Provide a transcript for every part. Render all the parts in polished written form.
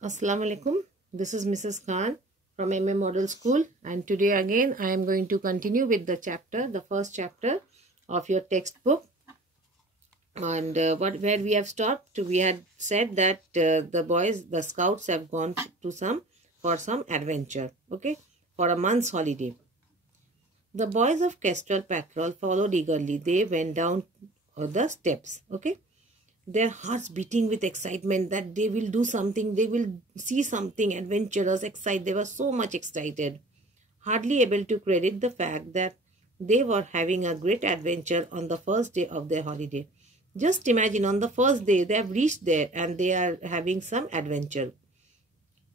Assalamu alaikum. This is Mrs. Khan from MM Model School, and today again I am going to continue with the first chapter of your textbook. And where we have stopped, we had said that the scouts have gone to for some adventure, okay, for a month's holiday. The boys of Kestrel Patrol followed eagerly. They went down the steps, okay, their hearts beating with excitement that they will do something, they will see something adventurous, excited. They were so much excited, hardly able to credit the fact that they were having a great adventure on the first day of their holiday. Just imagine, on the first day they have reached there and they are having some adventure.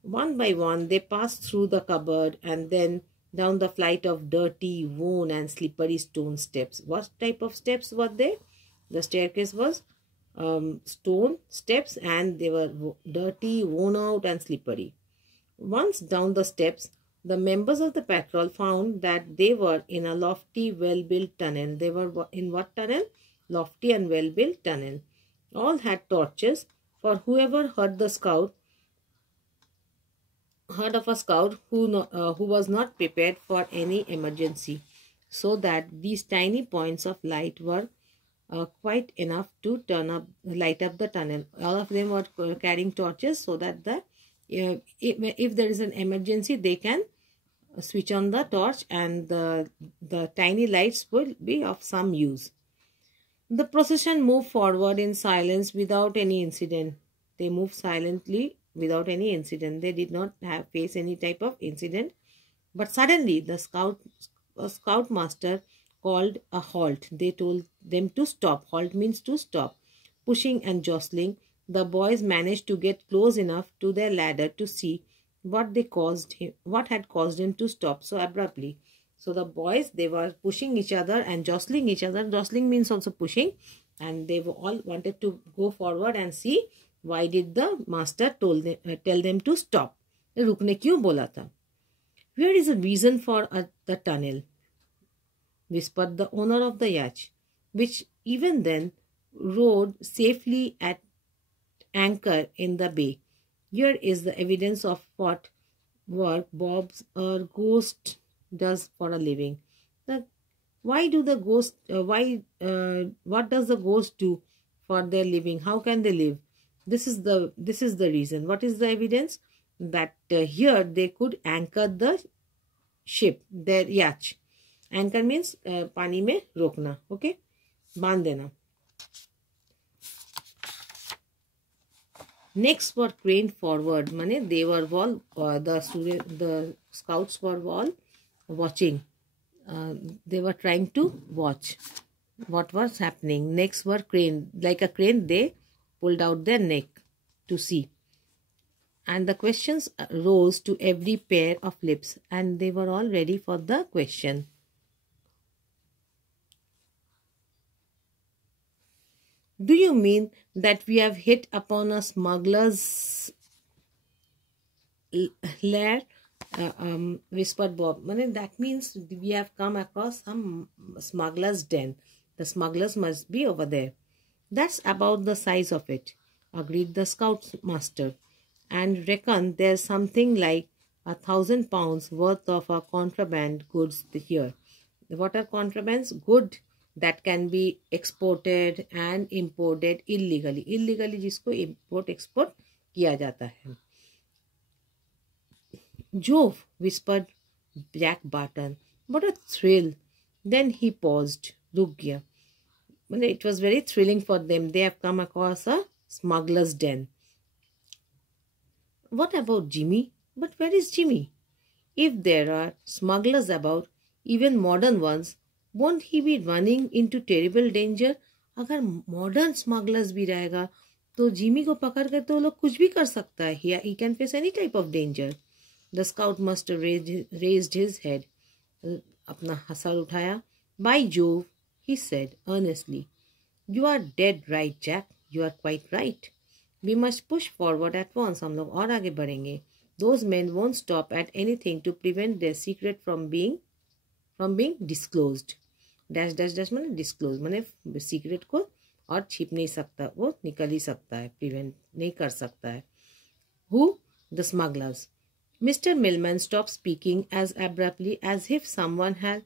One by one they passed through the cupboard and then down the flight of dirty, worn and slippery stone steps. What type of steps were they? The staircase was stone steps and they were dirty, worn out and slippery. Once down the steps, the members of the patrol found that they were in a lofty, well-built tunnel. They were in what tunnel? Lofty and well-built tunnel. All had torches, for whoever heard of a scout who was not prepared for any emergency, so that these tiny points of light were quite enough to light up the tunnel. All of them were carrying torches so that if there is an emergency, they can switch on the torch and the tiny lights will be of some use. The procession moved forward in silence without any incident. They moved silently without any incident. They did not face any type of incident. But suddenly the scoutmaster called a halt. They told them to stop. Halt means to stop. Pushing and jostling, the boys managed to get close enough to their ladder to see what had caused him to stop so abruptly. So the boys, they were pushing each other and jostling each other. Jostling means also pushing, and they all wanted to go forward and see why did the master tell them to stop. Rukne kyun bola tha? Where is the reason for the tunnel? Whispered the owner of the yacht, which even then rode safely at anchor in the bay. Here is the evidence of what work Bob's ghost does for a living. What does the ghost do for their living? How can they live? This is the reason. What is the evidence? That here they could anchor the ship, their yacht. Anchor means पानी में रोकना, okay? बांध देना. Next were craned forward. Mane they were all the scouts were all watching. They were trying to watch what was happening. Next were craned. Like a crane, they pulled out their neck to see. And the questions rose to every pair of lips, and they were all ready for the question. Do you mean that we have hit upon a smuggler's lair? Whispered Bob. That means we have come across some smuggler's den. The smugglers must be over there. That's about the size of it, agreed the scoutmaster. And reckon there's something like 1,000 pounds worth of contraband goods here. What are contrabands? Good that can be exported and imported illegally. Illegally जिसको import export किया जाता है. Jove, whispered Jack Barton. What a thrill. Then he paused. रुक गया. It was very thrilling for them. They have come across a smuggler's den. What about Jimmy? But where is Jimmy? If there are smugglers about, even modern ones, won't he be running into terrible danger? अगर modern smugglers भी रहेगा तो Jimmy को पकड़ कर तो लोग कुछ भी कर सकता है. He can face any type of danger. The scoutmaster raised his head. अपना हंसर उठाया. By Jove, he said earnestly. You are dead right, Jack. You are quite right. We must push forward at once. हम लोग और आगे बढ़ेंगे. Those men won't stop at anything to prevent their secret from being disclosed. Dash dash dash मैंने disclose मैंने secret को और छिप नहीं सकता, वो निकल ही सकता है, प्रिवेंट नहीं कर सकता है. Who the smugglers. Mr. Millman stopped speaking as abruptly as if someone had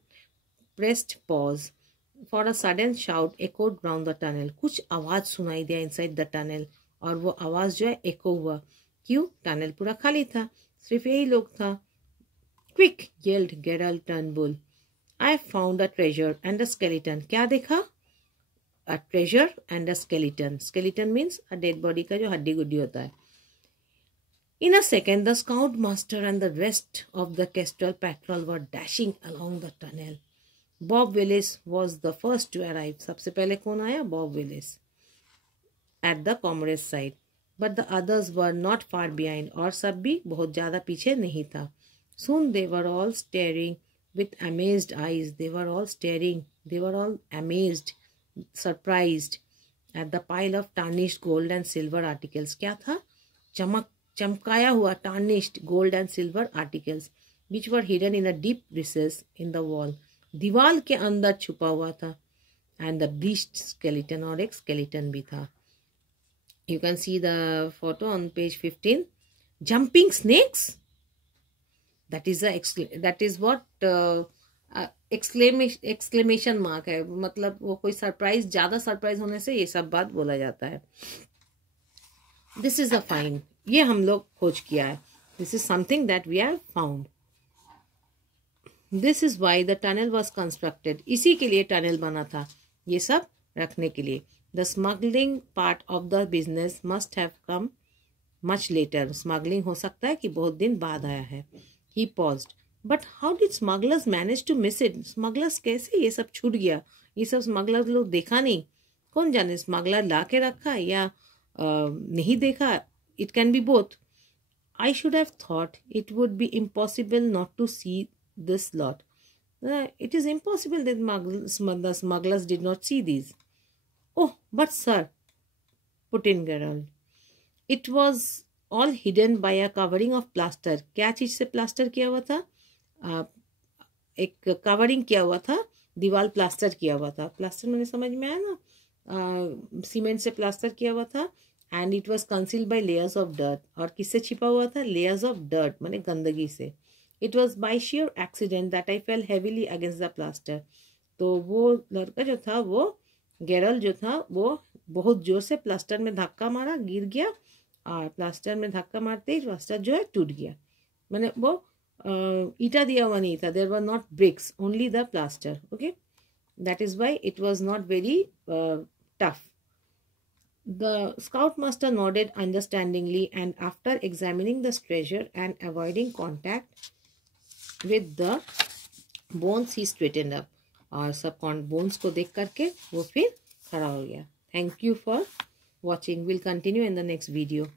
pressed pause. For a sudden shout echoed round the tunnel. कुछ आवाज सुनाई दिया inside the tunnel, और वो आवाज जो है echo हुआ. क्यों? टनल पूरा खाली था, सिर्फ यही लोग था. Quick! yelled Gerald Turnbull. I found a treasure and a skeleton. क्या देखा? A treasure and a skeleton. Skeleton means a dead body का जो हड्डी गुड्डी होता है. In a second, the scoutmaster and the rest of the Kestrel patrol were dashing along the tunnel. Bob Willis was the first to arrive. सबसे पहले कौन आया? Bob Willis. At the comrade's side. But the others were not far behind. और सब भी बहुत ज़्यादा पीछे नहीं था. Soon they were all staring with amazed eyes. They were all staring. They were all amazed, surprised at the pile of tarnished gold and silver articles. क्या था? चमकाया हुआ tarnished gold and silver articles, which were hidden in a deep recess in the wall. दीवार के अंदर छुपा हुआ था. And the bleached skeleton, और एक skeleton भी था. You can see the photo on page 15. Jumping snakes? That is what exclamation mark है. मतलब वो कोई सरप्राइज, ज़्यादा सरप्राइज होने से ये सब बात बोला जाता है. This is a find. ये हम लोग खोज किया है. This is something that we have found. This is why the tunnel was constructed. इसी के लिए टनल बना था, ये सब रखने के लिए. The smuggling part of the business must have come much later. Smuggling हो सकता है कि बहुत दिन बाद आया है. He paused. But how did smugglers manage to miss it? Smugglers कैसे ये सब छूट गया? ये सब smugglers लोग देखा नहीं. कौन जाने, स्मगलर ला के रखा या नहीं देखा. It can be both. I should have thought it would be impossible not to see this lot. It is impossible that the smugglers did not see these. Oh, but sir, put in Gerald. It was all hidden by a covering of plaster. क्या चीज से plaster किया हुआ था? एक covering किया हुआ था, दीवार प्लास्टर किया हुआ था. प्लास्टर मैंने समझ में आया ना, सीमेंट से प्लास्टर किया हुआ था. And it was concealed by layers of dirt. और किससे छिपा हुआ था? लेयर्स ऑफ डर्ट, माने गंदगी से. It was by share accident that I fail heavily against the plaster. तो वो लड़का जो था, वो गेरल जो था, वो बहुत जोर से प्लास्टर में धक्का मारा, गिर गया. और प्लास्टर में धक्का मारते ही प्लास्टर जो है टूट गया. मैंने वो ईटा दिया हुआ नहीं था. There were not bricks, only the plaster. Okay, that is why it was not very tough. The scoutmaster nodded understandingly, and after examining the treasure and avoiding contact with the bones, he straightened up. और सब bones को देख करके वो फिर खड़ा हो गया. Thank you for watching. We'll continue in the next video.